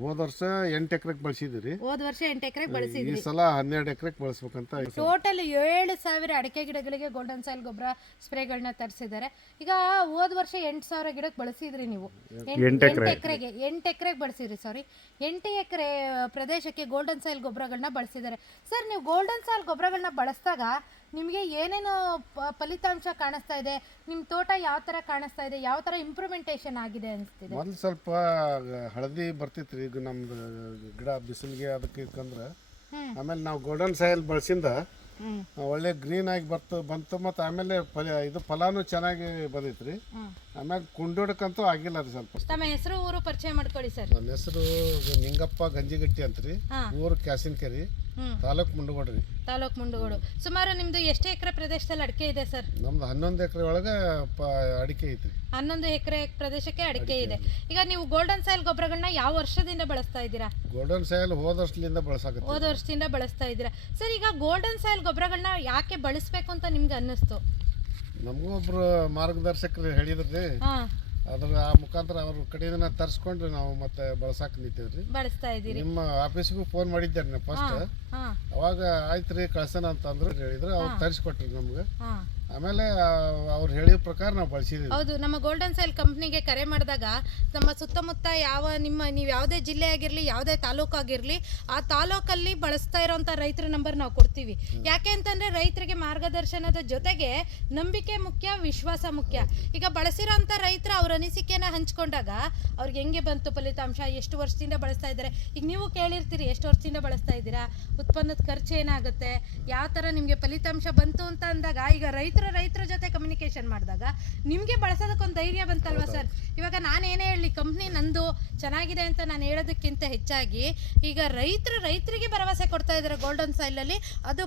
ಹೋದ ವರ್ಷ 8 ಎಕರೆಗೆ ಬಳಸಿದ್ರಿ. ಹೋದ ವರ್ಷ 8 ಎಕರೆಗೆ ಬಳಸಿದ್ರಿ. ಈ ಸಲ 12 ಎಕರೆಗೆ ಬಳಸ್ಬೇಕಂತ. ಟೋಟಲ್ 7,000 ಅಡಿಕೆ ಗಿಡಗಳಿಗೆ ಗೋಲ್ಡನ್ ಸಾಯಿಲ್ ಗೊಬ್ಬರ ಸ್ಪ್ರೇಗಳನ್ನ ತರಿಸಿದ್ದಾರೆ. ಈಗ ಹೋದ ವರ್ಷ 8,000 ಗಿಡಕ್ಕೆ ಬಳಸಿದ್ರಿ ನೀವು. 8 ಎಕರೆಗೆ ಬಳಸಿದ್ರಿ. ಸಾರಿ, 8 ಎಕರೆ ಪ್ರದೇಶಕ್ಕೆ ಗೋಲ್ಡನ್ ಸಾಯಿಲ್ ಗೊಬ್ಬರಗಳನ್ನ ಬಳಸಿದ್ದಾರೆ. ಸರ್, ನೀವು ಗೋಲ್ಡನ್ ಸಾಯಿಲ್ ಗೊಬ್ಬರಗಳನ್ನ ಬಳಸಿದಾಗ ನಿಮಗೆ ಏನೇನು ಫಲಿತಾಂಶ ಕಾಣಿಸ್ತಾ ಇದೆ? ನಿಮ್ಮ ತೋಟ ಯಾವ ಥರ ಕಾಣಿಸ್ತಾ ಇದೆ? ಯಾವ ಥರ ಇಂಪ್ರೂವ್ಮೆಂಟೇಷನ್ ಆಗಿದೆ ಅನಿಸ್ತಿದೆ? ಮೊದಲು ಸ್ವಲ್ಪ ಹಳದಿ ಬರ್ತಿತ್ತು. ಈಗ ನಮ್ದು ಗಿಡ ಬಿಸಿಲಿಗೆ ಅದಕ್ಕೆ ಇಕ್ಕಂದ್ರೆ ಆಮೇಲೆ ನಾವು ಗೋಲ್ಡನ್ ಸಾಯಿಲ್ ಬಳಸಿಂದ ಒಳ್ಳೆ ಗ್ರೀನ್ ಆಗಿ ಬಂತು. ಮತ್ತು ಆಮೇಲೆ ಇದು ಫಲಾನು ಚೆನ್ನಾಗಿ ಬಂದಿತ್ತು. ಆಮೇಲೆ ಕುಂಡೋಡಕ್ಕಂತೂ ಆಗಿಲ್ಲ ರೀ. ಸ್ವಲ್ಪ ತಮ್ಮ ಹೆಸರು, ಊರು ಪರಿಚಯ ಮಾಡ್ಕೊಳ್ಳಿ ಸರ್. ನನ್ನ ಹೆಸರು ನಿಂಗಪ್ಪ ಗಂಜಿಗಟ್ಟಿ ಅಂತ್ರಿ. ಊರು ಕ್ಯಾಸಿನಕೆರೆ, ತಾಲೂಕು ಮುಂಡಗೋಡ್ರಿ. ತಾಲೂಕು ಮುಂಡಗೋಡು. ಸುಮಾರು ನಿಮ್ದು ಎಷ್ಟು ಎಕರೆ ಪ್ರದೇಶದಲ್ಲಿ ಅಡಿಕೆ ಇದೆ ಸರ್? ನಮ್ದು 11 ಎಕರೆ ಒಳಗೆ ಅಡಿಕೆ ಐತ್ರಿ. 11 ಎಕರೆ ಪ್ರದೇಶಕ್ಕೆ ಅಡಿಕೆ ಇದೆ. ಈಗ ನೀವು ಗೋಲ್ಡನ್ ಸಾಯಿಲ್ ಗೊಬ್ಬರಗಳನ್ನ ಯಾವ ವರ್ಷದಿಂದ ಬಳಸ್ತಾ ಇದ್ದೀರಾ? ಗೋಲ್ಡನ್ ಸಾಯಿಲ್ ಹೋದ ವರ್ಷದಿಂದ ಹೋದ ವರ್ಷದಿಂದ ಬಳಸ್ತಾ ಇದ್ದೀರಾ. ಸರ್, ಈಗ ಗೋಲ್ಡನ್ ಸಾಯಿಲ್ ಗೊಬ್ಬರಗಳನ್ನ ಯಾಕೆ ಬಳಸಬೇಕು ಅಂತ ನಿಮ್ಗೆ ಅನ್ನಿಸ್ತು? ನಮಗೂ ಒಬ್ರು ಮಾರ್ಗದರ್ಶಕರು ಹೇಳಿದ್ರಿ. ಅದ್ರ ಆ ಮುಖಾಂತರ ಅವ್ರ ಕಡೆಯಿಂದ ತರಿಸ್ಕೊಂಡ್ರೆ ನಾವು ಮತ್ತೆ ಬಳಸಾಕ ನಿಂತೀವ್ರಿ. ಬಳಸ್ತಾ ಇದ್ದೀರಿ. ನಿಮ್ಮ ಆಫೀಸ್ಗೂ ಫೋನ್ ಮಾಡಿದ್ದೆ ನೀವು ಫಸ್ಟ್. ಅವಾಗ ಆಯ್ತು ರೀ ಕಳ್ಸೋಣ ಅಂತ ಅಂದ್ರು, ಹೇಳಿದ್ರು. ಅವ್ರು ತರಿಸ್ಕೊಟ್ರಿ ನಮ್ಗೆ. ಆಮೇಲೆ ಅವ್ರು ಹೇಳಿದ ಪ್ರಕಾರ ನಾವು ಬಳಸಿದ್ವಿ. ಹೌದು, ನಮ್ಮ ಗೋಲ್ಡನ್ ಸಾಯಿಲ್ ಕಂಪ್ನಿಗೆ ಕರೆ ಮಾಡಿದಾಗ ನಮ್ಮ ಸುತ್ತಮುತ್ತ ನೀವು ಯಾವುದೇ ಜಿಲ್ಲೆ ಆಗಿರಲಿ, ಯಾವುದೇ ತಾಲೂಕು ಆಗಿರಲಿ, ಆ ತಾಲೂಕಲ್ಲಿ ಬಳಸ್ತಾ ಇರೋಂಥ ರೈತರ ನಂಬರ್ ನಾವು ಕೊಡ್ತೀವಿ. ಯಾಕೆ ಅಂತಂದರೆ ರೈತರಿಗೆ ಮಾರ್ಗದರ್ಶನದ ಜೊತೆಗೆ ನಂಬಿಕೆ ಮುಖ್ಯ, ವಿಶ್ವಾಸ ಮುಖ್ಯ. ಈಗ ಬಳಸಿರೋಂಥ ರೈತರು ಅವ್ರ ಅನಿಸಿಕೆನ ಹಂಚ್ಕೊಂಡಾಗ ಅವ್ರಿಗೆ ಹೆಂಗೆ ಬಂತು ಫಲಿತಾಂಶ, ಎಷ್ಟು ವರ್ಷದಿಂದ ಬಳಸ್ತಾ ಇದ್ದಾರೆ. ಈಗ ನೀವು ಕೇಳಿರ್ತೀರಿ, ಎಷ್ಟು ವರ್ಷದಿಂದ ಬಳಸ್ತಾ ಇದ್ದೀರಾ, ಉತ್ಪನ್ನದ ಖರ್ಚು ಏನಾಗುತ್ತೆ, ಯಾವ ಥರ ನಿಮಗೆ ಫಲಿತಾಂಶ ಬಂತು ಅಂತ ಅಂದಾಗ, ಈಗ ರೈತರ ಜೊತೆ ಕಮ್ಯುನಿಕೇಶನ್ ಮಾಡಿದಾಗ ನಿಮಗೆ ಬಳಸೋದಕ್ಕೊಂದು ಧೈರ್ಯ ಬಂತಲ್ವಾ ಸರ್? ಇವಾಗ ನಾನೇನೇ ಹೇಳಿ, ಕಂಪ್ನಿ ನಂದು ಚೆನ್ನಾಗಿದೆ ಅಂತ ನಾನು ಹೇಳೋದಕ್ಕಿಂತ ಹೆಚ್ಚಾಗಿ ಈಗ ರೈತರಿಗೆ ಭರವಸೆ ಕೊಡ್ತಾ ಇದ್ದಾರೆ ಗೋಲ್ಡನ್ ಸಾಯಿಲಲ್ಲಿ. ಅದು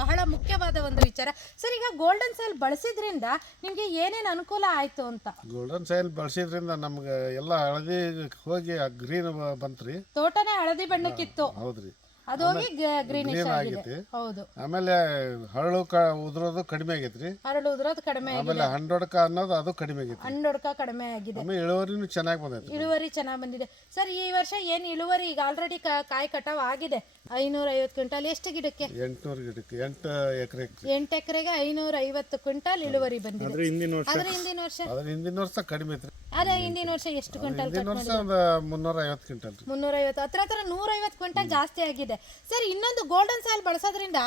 ಬಹಳ ಮುಖ್ಯವಾದ ಒಂದು ವಿಚಾರ. ಸರ್, ಈಗ ಗೋಲ್ಡನ್ ಸಾಯಿಲ್ ಬಳಸಿದ್ರಿಂದ ನಿಮಗೆ ಏನೇನು ಅನುಕೂಲ ಆಯಿತು ಅಂತ? ಗೋಲ್ಡನ್ ಸಾಯಿಲ್ ಬಳಸಿದ್ರಿಂದ ನಮ್ಗೆ ಎಲ್ಲ ಹಳದಿ ಹೋಗಿ ಗ್ರೀನ್ ಬಂತ್ರಿ. ತೋಟನೇ ಹಳದಿ ಬಣ್ಣಕ್ಕಿತ್ತು. ಹೌದ್ರಿ. ಅದು ಹೋಗಿ ಗ್ರೀನಿಶ್ ಆಗಿದೆ. ಹೌದು. ಆಮೇಲೆ ಹರಳು ಉದುರೋದು ಕಡಿಮೆ ಆಗೈತ್ರಿ. ಹರಳು ಉದುರೋದು ಕಡಿಮೆ ಆಗಿದೆ. ಆಮೇಲೆ ಹಣ್ಣೊಡಕ ಅನ್ನೋದು ಅದು ಕಡಿಮೆ ಆಗೈತಿ. ಹಣ್ಣೊಡಕ ಕಡಿಮೆ ಆಗಿದೆ. ಆಮೇಲೆ ಇಳುವರಿನೂ ಚೆನ್ನಾಗಿ ಬಂದೈತಿ. ಇಳುವರಿ ಚೆನ್ನಾಗಿ ಬಂದಿದೆ. ಸರ್, ಈ ವರ್ಷ ಏನು ಇಳುವರಿ? ಈಗ ಆಲ್ರೆಡಿ ಕಾಯಿ ಕಟಾವ್ ಆಗಿದೆ. 550 ಕ್ವಿಂಟಾಲ್. ಎಷ್ಟು ಗಿಡಕ್ಕೆ? 800 ಗಿಡಕ್ಕೆ. 8 ಎಕರೆಗೆ 550 ಕ್ವಿಂಟಾಲ್ ಇಳುವರಿ ಬಂದಿದೆ. ಅದ್ರ ಹಿಂದಿನ ವರ್ಷ ಕಡಿಮೆ ಐತ್ರಿ. ಅದೇ ಹಿಂದಿನ ವರ್ಷ ಎಷ್ಟು ಕ್ವಿಂಟಾಲ್? ಹಿಂದಿನ ವರ್ಷ ಒಂದು 350 ಕ್ವಿಂಟಾಲ್. 350, ಹತ್ರ 150 ಕ್ವಿಂಟಾಲ್ ಜಾಸ್ತಿ ಆಗಿದೆ. ಸರ್, ಇನ್ನೊಂದು ಗೋಲ್ಡನ್ ಸಾಯಿಲ್ ಬಳಸೋದ್ರಿಂದ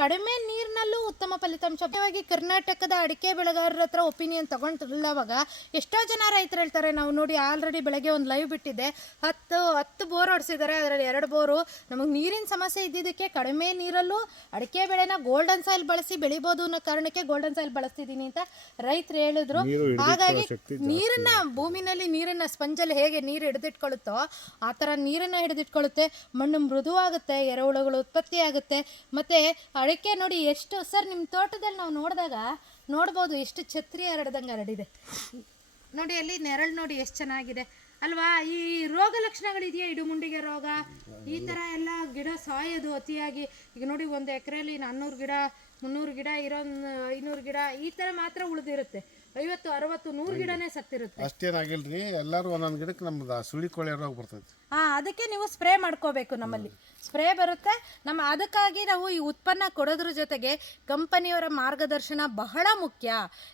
ಕಡಿಮೆ ನೀರಿನಲ್ಲೂ ಉತ್ತಮ ಫಲಿತಾಂಶ. ಕರ್ನಾಟಕದ ಅಡಿಕೆ ಬೆಳೆಗಾರರ ಹತ್ರ ಒಪಿನಿಯನ್ ತಗೊಂಡಿಲ್ಲವಾಗ ಎಷ್ಟೋ ಜನ ರೈತರು ಹೇಳ್ತಾರೆ, ನಾವು ನೋಡಿ ಆಲ್ರೆಡಿ ಬೆಳಗ್ಗೆ ಒಂದು ಲೈವ್ ಬಿಟ್ಟಿದ್ದೆ, 10 ಬೋರ್ ಹೊಡಿಸಿದ್ದಾರೆ, ಅದರಲ್ಲಿ 2 ಬೋರು. ನಮಗೆ ನೀರಿನ ಸಮಸ್ಯೆ ಇದ್ದಿದ್ದಕ್ಕೆ ಕಡಿಮೆ ನೀರಲ್ಲೂ ಅಡಿಕೆ ಬೆಳೆನ ಗೋಲ್ಡನ್ ಸಾಯಿಲ್ ಬಳಸಿ ಬೆಳಿಬೋದು ಅನ್ನೋ ಕಾರಣಕ್ಕೆ ಗೋಲ್ಡನ್ ಸಾಯಿಲ್ ಬಳಸ್ತಿದ್ದೀನಿ ಅಂತ ರೈತರು ಹೇಳಿದ್ರು. ಹಾಗಾಗಿ ನೀರನ್ನ, ಭೂಮಿನಲ್ಲಿ ನೀರನ್ನ ಸ್ಪಂಜಲ್ಲಿ ಹೇಗೆ ನೀರು ಹಿಡಿದಿಟ್ಕೊಳ್ಳುತ್ತೋ ಆ ಥರ ನೀರನ್ನು ಹಿಡಿದಿಟ್ಕೊಳ್ಳುತ್ತೆ. ಮಣ್ಣು ಮೃದುವಾಗುತ್ತೆ, ಎರೆಹುಳುಗಳು ಉತ್ಪತ್ತಿ ಆಗುತ್ತೆ. ಮತ್ತು ಅಡಿಕೆ ನೋಡಿ ಎಷ್ಟು, ಸರ್ ನಿಮ್ಮ ತೋಟದಲ್ಲಿ ನಾವು ನೋಡ್ಬೋದು ಎಷ್ಟು ಛತ್ರಿ ಹರಡ್ದಂಗೆ ಹರಡಿದೆ ನೋಡಿ. ಅಲ್ಲಿ ನೆರಳು ನೋಡಿ ಎಷ್ಟು ಚೆನ್ನಾಗಿದೆ ಅಲ್ವಾ? ಈ ರೋಗ ಲಕ್ಷಣಗಳಿದೆಯಾ? ಇಡುಮುಂಡಿಗೆ ರೋಗ, ಈ ಥರ ಎಲ್ಲ ಗಿಡ ಸಾಯೋದು ಅತಿಯಾಗಿ. ಈಗ ನೋಡಿ, ಒಂದು ಎಕರೆಯಲ್ಲಿ 400 ಗಿಡ 300 ಗಿಡ ಇರೋ 500 ಗಿಡ ಈ ಥರ ಮಾತ್ರ ಉಳಿದಿರುತ್ತೆ. 50, 60, 100 ಗಿಡನೇ ಸತ್ತಿರುತ್ತೆ. ಅಷ್ಟೇನಾಗಿಲ್ರಿ. ಎಲ್ಲರೂ ಒಂದೊಂದು ಗಿಡಕ್ಕೆ ನಮ್ದು ಸುಳಿ ಕೊಳೆ ರೋಗ ಬರ್ತೈತಿ. ಅದಕ್ಕೆ ನೀವು ಸ್ಪ್ರೇ ಮಾಡ್ಕೋಬೇಕು. ನಮ್ಮಲ್ಲಿ ಸ್ಪ್ರೇ ಬರುತ್ತೆ. ಅದಕ್ಕಾಗಿ ನಾವು ಈ ಉತ್ಪನ್ನ ಕೊಡೋದ್ರ ಜೊತೆಗೆ ಕಂಪನಿಯವರ ಮಾರ್ಗದರ್ಶನ ಬಹಳ ಮುಖ್ಯ.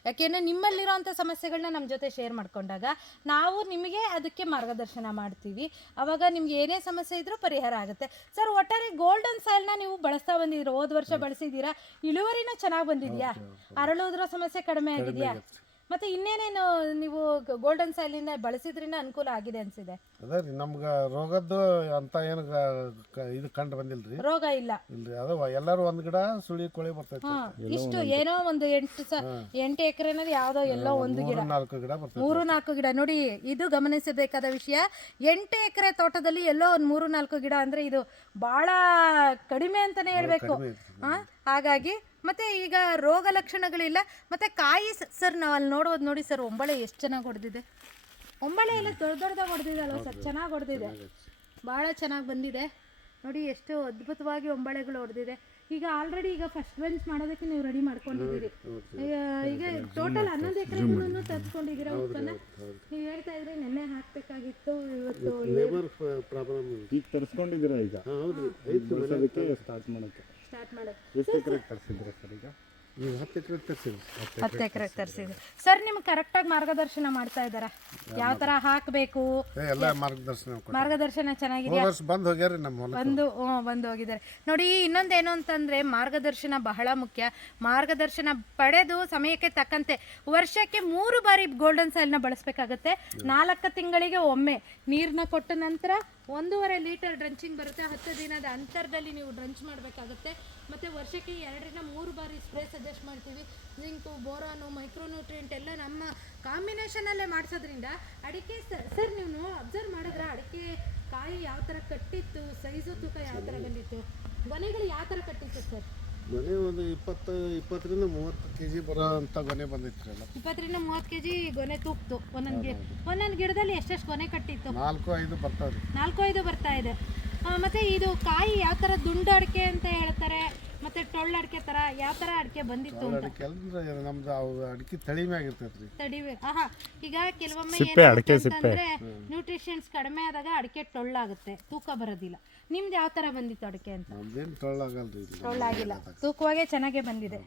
ಯಾಕೆಂದರೆ ನಿಮ್ಮಲ್ಲಿರೋಂಥ ಸಮಸ್ಯೆಗಳನ್ನ ನಮ್ಮ ಜೊತೆ ಶೇರ್ ಮಾಡ್ಕೊಂಡಾಗ ನಾವು ನಿಮಗೆ ಅದಕ್ಕೆ ಮಾರ್ಗದರ್ಶನ ಮಾಡ್ತೀವಿ. ಆವಾಗ ನಿಮ್ಗೆ ಏನೇ ಸಮಸ್ಯೆ ಇದ್ರೂ ಪರಿಹಾರ ಆಗುತ್ತೆ. ಸರ್, ಒಟ್ಟಾರೆ ಗೋಲ್ಡನ್ ಸಾಯಿಲ್ನ ನೀವು ಬಳಸ್ತಾ ಬಂದಿದ್ದೀರಾ, ಹೋದ ವರ್ಷ ಬಳಸಿದ್ದೀರಾ, ಇಳುವರಿನೂ ಚೆನ್ನಾಗಿ ಬಂದಿದೆಯಾ? ಅರಳುವುದರ ಸಮಸ್ಯೆ ಕಡಿಮೆ ಆಗಿದೆಯಾ? ಮತ್ತೆ ಇನ್ನೇನೇನು ನೀವು ಗೋಲ್ಡನ್ ಸಾಯಿಲಿಂದ ಬಳಸಿದ್ರಿಂದ ಅನುಕೂಲ ಆಗಿದೆ ಅನ್ಸಿದೆ? ಅದೇ ರೀ, ನಮ್ಗೆ ರೋಗದ್ದು ಅಂತ ಏನು ಇದು ಕಂಡು ಬಂದಿಲ್ರಿ. ರೋಗ ಇಲ್ಲ ಇಲ್ರಿ. ಅದು ಎಲ್ಲರೂ ಒಂದ್ ಗಿಡ ಸುಳಿ ಕೊಳೆ ಬರ್ತೈತಿ. ಇಷ್ಟು ಏನೋ ಒಂದು 8 ಎಕರೆನಲ್ಲಿ ಯಾವುದೋ ಎಲ್ಲೋ ಒಂದು ಗಿಡ, 3-4 ಗಿಡ ಬರ್ತೈತಿ. 3-4 ಗಿಡ ನೋಡಿ. ಇದು ಗಮನಿಸಬೇಕಾದ ವಿಷಯ. 8 ಎಕರೆ ತೋಟದಲ್ಲಿ ಎಲ್ಲೋ ಒಂದು 3-4 ಗಿಡ ಅಂದ್ರೆ ಇದು ಬಹಳ ಕಡಿಮೆ ಅಂತಾನೆ ಹೇಳ್ಬೇಕು. ಹಾಗಾಗಿ ಮತ್ತೆ ಈಗ ರೋಗ ಲಕ್ಷಣಗಳಿಲ್ಲ. ಮತ್ತೆ ಕಾಯಿ ಸರ್, ನಾವು ಅಲ್ಲಿ ನೋಡ್ಬೋದು ನೋಡಿ ಸರ್, ಒಂಬಳೆ ಎಷ್ಟು ಚೆನ್ನಾಗಿ ಹೊಡೆದಿದೆ. ಒಂಬಳೆ ಎಲ್ಲ ದೊಡ್ಡದಾಗಿ ಹೊಡೆದಿದೆ ಅಲ್ವ ಸರ್? ಚೆನ್ನಾಗಿ ಹೊಡೆದಿದೆ, ಭಾಳ ಚೆನ್ನಾಗಿ ಬಂದಿದೆ ನೋಡಿ. ಎಷ್ಟು ಅದ್ಭುತವಾಗಿ ಒಂಬಳೆಗಳು ಹೊಡೆದಿದೆ. ಈಗ ಆಲ್ರೆಡಿ ಈಗ ಫಸ್ಟ್ ಬೆಂಚ್ ಮಾಡೋದಕ್ಕೆ ನೀವು ರೆಡಿ ಮಾಡ್ಕೊಂಡಿದ್ದೀರಿ. ಈಗ ಟೋಟಲ್ 11 ಎಕರೆಗಳನ್ನು ತರಿಸ್ಕೊಂಡಿದ್ದೀರಾ ಉತ್ಪನ್ನ. ನೀವು ಹೇಳ್ತಾ ಇದ್ರೆ ನೆನ್ನೆ ಹಾಕ್ಬೇಕಾಗಿತ್ತು, ಇವತ್ತು ಲೇಬರ್ ಪ್ರಾಬ್ಲಮ್ ಈಗ ತರಿಸ್ಕೊಂಡಿದ್ದೀರಾ ಈಗ? ಹೌದು, ಸ್ಟಾರ್ಟ್ ಮಾಡೋಕ್ಕೆ ಸ್ಟಾರ್ಟ್ ಮಾಡೋದು. ಎಷ್ಟು ಎಕರೆಗೆ ತರಿಸಿದ್ದೀರಾ ಸರ್ ಈಗ? ಈಗ 10 ಎಕರೆ ತರಿಸಿದ್ವಿ. 10 ಎಕರೆ ತರಿಸಿದ್ರಿ ಸರ್. ನಿಮ್ಗೆ ಕರೆಕ್ಟಾಗಿ ಮಾರ್ಗದರ್ಶನ ಮಾಡ್ತಾ ಇದ್ದಾರಾ? ಯಾವ ಥರ ಹಾಕಬೇಕು ಎಲ್ಲ ಮಾರ್ಗದರ್ಶನ ಚೆನ್ನಾಗಿದೆಯಾ? ಬಂದು ಹೋಗ್ಯಾರಿ ನಮ್ಮ ಹೊಲ. ಬಂದು ಹೋಗಿದ್ದಾರೆ ನೋಡಿ. ಇನ್ನೊಂದೇನು ಅಂತಂದರೆ ಮಾರ್ಗದರ್ಶನ ಬಹಳ ಮುಖ್ಯ. ಮಾರ್ಗದರ್ಶನ ಪಡೆದು ಸಮಯಕ್ಕೆ ತಕ್ಕಂತೆ ವರ್ಷಕ್ಕೆ 3 ಬಾರಿ ಗೋಲ್ಡನ್ ಸಾಯಿಲ್ನ ಬಳಸಬೇಕಾಗತ್ತೆ. 4 ತಿಂಗಳಿಗೆ ಒಮ್ಮೆ ನೀರನ್ನ ಕೊಟ್ಟ ನಂತರ 1.5 ಲೀಟರ್ ಡ್ರಂಚಿಂಗ್ ಬರುತ್ತೆ. 10 ದಿನದ ಅಂತರದಲ್ಲಿ ನೀವು ಡ್ರಂಚ್ ಮಾಡಬೇಕಾಗುತ್ತೆ. ಮತ್ತು ವರ್ಷಕ್ಕೆ 2 ರಿಂದ 3 ಬಾರಿ ಸ್ಪ್ರೇ ಸಜೆಸ್ಟ್ ಮಾಡ್ತೀವಿ. ಜಿಂಕು, ಬೋರಾನು, ಮೈಕ್ರೋನ್ಯೂಟ್ರಿಯೆಂಟ್ ಎಲ್ಲ ನಮ್ಮ ಕಾಂಬಿನೇಷನಲ್ಲೇ ಮಾಡಿಸೋದ್ರಿಂದ ಅಡಿಕೆ ಸರ್ ನೀವು ಅಬ್ಸರ್ವ್ ಮಾಡಿದ್ರೆ ಅಡಿಕೆ ಕಾಯಿ ಯಾವ ಥರ ಕಟ್ಟಿತ್ತು, ಸೈಜು ತೂಕ ಯಾವ ಥರ ಬಂದಿತ್ತು, ಗೊನೆಗಳು ಯಾವ ಥರ ಕಟ್ಟಿತ್ತು ಸರ್? ಗೊನೆ ಒಂದು 20 ರಿಂದ 30 kg ಬರೋ ಅಂತ ಗೊನೆ ಬಂದಿತ್ತು. 20 ರಿಂದ 30 kg ಗೊನೆ ತೂಕ್ತು. ಒಂದೊಂದು ಗಿಡದಲ್ಲಿ ಎಷ್ಟೆಷ್ಟು ಗೊನೆ ಕಟ್ಟಿತ್ತು? 4-5 ಬರ್ತಾವ್ರಿ. 4-5 ಬರ್ತಾ ಇದೆ. ಮತ್ತು ಇದು ಕಾಯಿ ಯಾವ ಥರ ದುಂಡು ಅಡಿಕೆ ಅಂತ ಹೇಳ್ತಾರೆ, ಮತ್ತು ಟೊಳ್ಳು ಅಡಿಕೆ ಥರ ಯಾವ ಥರ ಅಡಿಕೆ ಬಂದಿತ್ತು ಅಂತ? ಅಡಿಕೆ ಅಂದ್ರೆ ನಮ್ದು ಅಡಿಕೆ ತಳಿ ಮ್ಯಾಗ ಇರ್ತೈತ್ರಿ. ತಡಿಬೇಕು. ಈಗ ಕೆಲವೊಮ್ಮೆ ಅಂತಂದ್ರೆ ನ್ಯೂಟ್ರಿಷನ್ಸ್ ಕಡಿಮೆ ಆದಾಗ ಅಡಿಕೆ ಟೊಳ್ಳಾಗುತ್ತೆ, ತೂಕ ಬರೋದಿಲ್ಲ. ನಿಮ್ದು ಯಾವ ಥರ ಬಂದಿತ್ತು ಅಡಿಕೆ ಅಂತ? ನಮ್ದೇನು ಟೊಳ್ಳಾಗಲ್ರಿ. ಟೊಳ್ಳಾಗಿಲ್ಲ, ತೂಕವಾಗೇ ಚೆನ್ನಾಗೇ ಬಂದಿದೆ.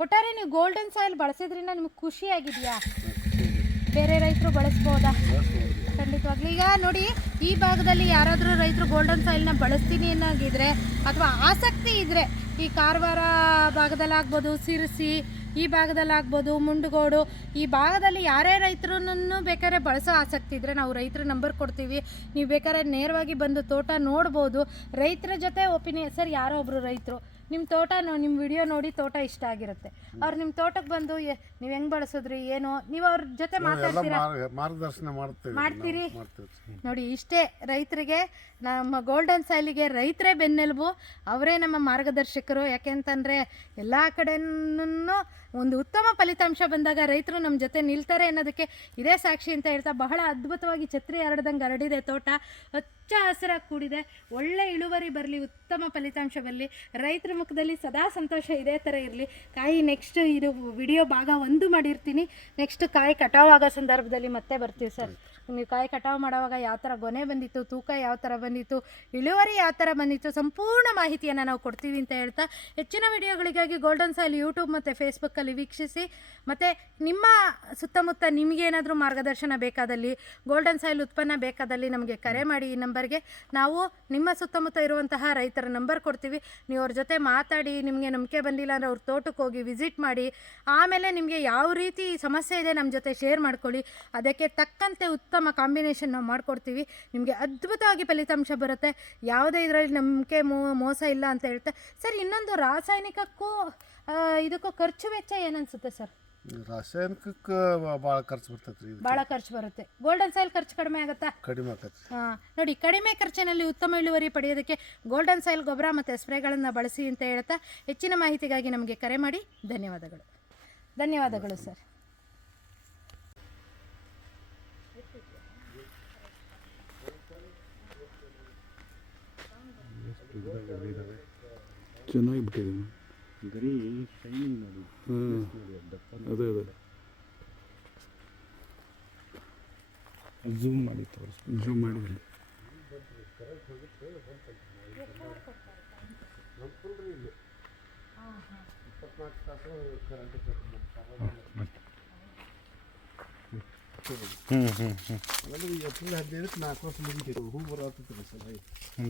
ಒಟ್ಟಾರೆ ನೀವು ಗೋಲ್ಡನ್ ಸಾಯಿಲ್ ಬಳಸಿದ್ರಿಂದ ನಿಮ್ಗೆ ಖುಷಿ ಆಗಿದೆಯಾ? ಬೇರೆ ರೈತರು ಬಳಸ್ಬೋದಾ? ಖಂಡಿತವಾಗ್ಲೂ. ಈಗ ನೋಡಿ, ಈ ಭಾಗದಲ್ಲಿ ಯಾರಾದರೂ ರೈತರು ಗೋಲ್ಡನ್ ಸಾಯಿಲ್ನ ಬಳಸ್ತೀನಿ ಅನ್ನೋಗಿದ್ರೆ ಅಥವಾ ಆಸಕ್ತಿ ಇದ್ದರೆ, ಈ ಕಾರವಾರ ಭಾಗದಲ್ಲಾಗ್ಬೋದು, ಸಿರಸಿ ಈ ಭಾಗದಲ್ಲಾಗ್ಬೋದು, ಮುಂಡಗೋಡು ಈ ಭಾಗದಲ್ಲಿ ಯಾರೇ ರೈತರನ್ನು ಬೇಕಾದ್ರೆ ಬಳಸೋ ಆಸಕ್ತಿ ಇದ್ದರೆ ನಾವು ರೈತರ ನಂಬರ್ ಕೊಡ್ತೀವಿ. ನೀವು ಬೇಕಾದ್ರೆ ನೇರವಾಗಿ ಬಂದು ತೋಟ ನೋಡ್ಬೋದು. ರೈತರ ಜೊತೆ ಒಪಿನಿಯನ್ ಸರ್, ಯಾರೋ ಒಬ್ಬರು ರೈತರು ನಿಮ್ಮ ತೋಟ ನಿಮ್ಮ ವಿಡಿಯೋ ನೋಡಿ ತೋಟ ಇಷ್ಟ ಆಗಿರುತ್ತೆ, ಅವ್ರು ನಿಮ್ಮ ತೋಟಕ್ಕೆ ಬಂದು ನೀವು ಹೆಂಗೆ ಬಳಸಿದ್ರಿ ಏನೋ, ನೀವು ಅವ್ರ ಜೊತೆ ಮಾತಾಡ್ತೀರಾ, ಮಾರ್ಗದರ್ಶನ ಮಾಡ್ತೀರಿ. ನೋಡಿ, ಇಷ್ಟೇ ರೈತರಿಗೆ, ನಮ್ಮ ಗೋಲ್ಡನ್ ಸಾಯಿಲಿಗೆ ರೈತರೇ ಬೆನ್ನೆಲುಬು, ಅವರೇ ನಮ್ಮ ಮಾರ್ಗದರ್ಶಕರು. ಯಾಕೆಂತಂದರೆ ಎಲ್ಲ ಕಡೆನೂ ಒಂದು ಉತ್ತಮ ಫಲಿತಾಂಶ ಬಂದಾಗ ರೈತರು ನಮ್ಮ ಜೊತೆ ನಿಲ್ತಾರೆ ಅನ್ನೋದಕ್ಕೆ ಇದೇ ಸಾಕ್ಷಿ ಅಂತ ಹೇಳ್ತಾ, ಬಹಳ ಅದ್ಭುತವಾಗಿ ಛತ್ರಿ ಹರಡ್ದಂಗೆ ಹರಡಿದೆ ತೋಟ, ಹಚ್ಚ ಹಸಿರಾಗಿ ಕೂಡಿದೆ. ಒಳ್ಳೆ ಇಳುವರಿ ಬರಲಿ, ಉತ್ತಮ ಫಲಿತಾಂಶ ಬರಲಿ, ರೈತರ ಮುಖದಲ್ಲಿ ಸದಾ ಸಂತೋಷ ಇದೇ ಥರ ಇರಲಿ. ಕಾಯಿ ನೆಕ್ಸ್ಟ್ ಇದು ವಿಡಿಯೋ ಭಾಗ 1 ಮಾಡಿರ್ತೀನಿ. ನೆಕ್ಸ್ಟ್ ಕಾಯಿ ಕಟಾವಾಗೋ ಸಂದರ್ಭದಲ್ಲಿ ಮತ್ತೆ ಬರ್ತೀವಿ ಸರ್. ನೀವು ಕಾಯಿ ಕಟಾವು ಮಾಡೋವಾಗ ಯಾವ ಥರ ಗೊನೆ ಬಂದಿತ್ತು, ತೂಕ ಯಾವ ಥರ ಬಂದಿತ್ತು, ಇಳುವರಿ ಯಾವ ಥರ ಬಂದಿತ್ತು, ಸಂಪೂರ್ಣ ಮಾಹಿತಿಯನ್ನು ನಾವು ಕೊಡ್ತೀವಿ ಅಂತ ಹೇಳ್ತಾ, ಹೆಚ್ಚಿನ ವಿಡಿಯೋಗಳಿಗಾಗಿ ಗೋಲ್ಡನ್ ಸಾಯಿಲ್ ಯೂಟ್ಯೂಬ್ ಮತ್ತು ಫೇಸ್ಬುಕ್ಕಲ್ಲಿ ವೀಕ್ಷಿಸಿ. ಮತ್ತು ನಿಮ್ಮ ಸುತ್ತಮುತ್ತ ನಿಮಗೇನಾದರೂ ಮಾರ್ಗದರ್ಶನ ಬೇಕಾದಲ್ಲಿ, ಗೋಲ್ಡನ್ ಸಾಯಿಲ್ ಉತ್ಪನ್ನ ಬೇಕಾದಲ್ಲಿ ನಮಗೆ ಕರೆ ಮಾಡಿ. ಈ ನಂಬರ್ಗೆ ನಾವು ನಿಮ್ಮ ಸುತ್ತಮುತ್ತ ಇರುವಂತಹ ರೈತರ ನಂಬರ್ ಕೊಡ್ತೀವಿ. ನೀವು ಅವ್ರ ಜೊತೆ ಮಾತಾಡಿ, ನಿಮಗೆ ನಂಬಿಕೆ ಬಂದಿಲ್ಲ ಅಂದರೆ ಅವ್ರ ತೋಟಕ್ಕೆ ಹೋಗಿ ವಿಸಿಟ್ ಮಾಡಿ. ಆಮೇಲೆ ನಿಮಗೆ ಯಾವ ರೀತಿ ಸಮಸ್ಯೆ ಇದೆ ನಮ್ಮ ಜೊತೆ ಶೇರ್ ಮಾಡ್ಕೊಳ್ಳಿ. ಅದಕ್ಕೆ ತಕ್ಕಂತೆ ಉತ್ತಮ ಕಾಂಬಿನೇಷನ್ ನಾವು ಮಾಡಿಕೊಡ್ತೀವಿ. ನಿಮಗೆ ಅದ್ಭುತವಾಗಿ ಫಲಿತಾಂಶ ಬರುತ್ತೆ. ಯಾವುದೇ ಇದರಲ್ಲಿ ನಂಬಿಕೆ ಮೋಸ ಇಲ್ಲ ಅಂತ ಹೇಳ್ತಾ ಸರ್, ಇನ್ನೊಂದು ರಾಸಾಯನಿಕಕ್ಕೂ ಇದಕ್ಕೂ ಖರ್ಚು ವೆಚ್ಚ ಏನನ್ಸುತ್ತೆ ಸರ್? ರಾಸಾಯನಿಕಕ್ಕೆ ಭಾಳ ಖರ್ಚು ಬರ್ತೈತ್ರಿ. ಭಾಳ ಖರ್ಚು ಬರುತ್ತೆ. ಗೋಲ್ಡನ್ ಸಾಯಿಲ್ ಖರ್ಚು ಕಡಿಮೆ ಆಗುತ್ತಾ? ಕಡಿಮೆ ಆಗತ್ತೆ. ನೋಡಿ, ಕಡಿಮೆ ಖರ್ಚಿನಲ್ಲಿ ಉತ್ತಮ ಇಳುವರಿ ಪಡೆಯೋದಕ್ಕೆ ಗೋಲ್ಡನ್ ಸಾಯಿಲ್ ಗೊಬ್ಬರ ಮತ್ತು ಸ್ಪ್ರೇಗಳನ್ನು ಬಳಸಿ ಅಂತ ಹೇಳ್ತಾ, ಹೆಚ್ಚಿನ ಮಾಹಿತಿಗಾಗಿ ನಮಗೆ ಕರೆ ಮಾಡಿ. ಧನ್ಯವಾದಗಳು. ಧನ್ಯವಾದಗಳು ಸರ್. ಚೆನ್ನಾಗಿ ಬಿಟ್ಟಿದೆ ಗರಿ, ಶೈನಿಂಗ್ ನೋಡಿ. ಅದೇ ಝೂಮ್ ಮಾಡಿ ತೋರಿಸ್, ಝೂಮ್ ಮಾಡಿದ್ರಿ.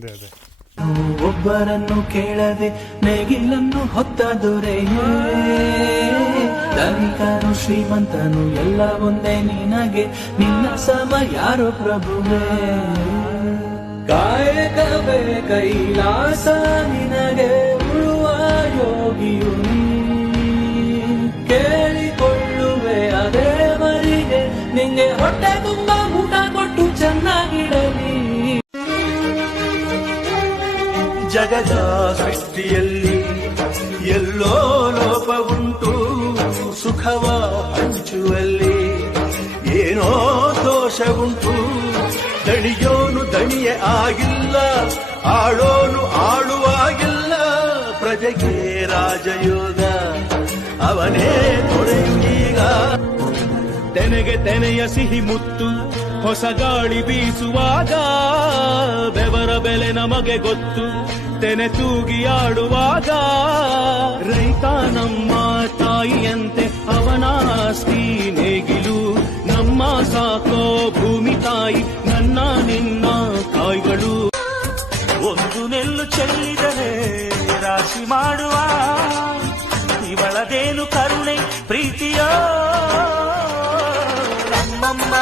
ಅದೇ ಒಬ್ಬರನ್ನು ಕೇಳದೆ ನೇಗಿಲನ್ನು ಹೊತ್ತ ದೊರೆಯೇ, ಧನಿಕನು ಶ್ರೀಮಂತನು ಎಲ್ಲ ಒಂದೇ ನಿನಗೆ, ನಿನ್ನ ಸಮ ಯಾರೋ ಪ್ರಭುವೇ. ಕಾಯಕವೇ ಕೈಲಾಸ ನಿನಗೆ, ಉಳುವ ಯೋಗಿಯು ಕೇಳಿಕೊಳ್ಳುವೆ ಅದೇ ಮರಿಗೆ, ನಿಂಗೆ ಹೊಟ್ಟೆ ತುಂಬ ಊಟ ಕೊಟ್ಟು ಚೆನ್ನಾಗಿಡಲಿ. ಜಗದ ಸೃಷ್ಟಿಯಲ್ಲಿ ಎಲ್ಲೋ ಲೋಪವುಂಟು, ಸುಖವ ಹಂಚುವಲ್ಲಿ ಏನೋ ದೋಷವುಂಟು. ದಣಿಯೋನು ದಣಿಯೇ ಆಗಿಲ್ಲ, ಆಳೋನು ಆಳುವಾಗಿಲ್ಲ, ಪ್ರಜೆಗೆ ರಾಜಯೋಗ ಅವನೇ ದೊರೆಯುಗೀಗ. ತೆನೆಗೆ ತೆನೆಯ ಸಿಹಿ ಮುತ್ತು ಹೊಸ ಗಾಳಿ ಬೀಸುವಾಗ ಬೆವರ ಬೆಲೆ ನಮಗೆ ಗೊತ್ತು ತೆನೆ ತೂಗಿ ಆಡುವಾಗ. ರೈತ ನಮ್ಮ ತಾಯಿಯಂತೆ ಅವನಾಸ್ತಿ ನೇಗಿಲು ನಮ್ಮ ಸಾಕೋ ಭೂಮಿ ತಾಯಿ ನನ್ನ ನಿನ್ನ ಕಾಯ್ಗಳು. ಒಂದು ನೆಲ್ಲು ಚೆಲ್ಲಿದರೆ ರಾಶಿ ಮಾಡುವ ಇವಳದೇನು ಕರುಣೆ ಪ್ರೀತಿಯೋ ನಮ್ಮಮ್ಮ.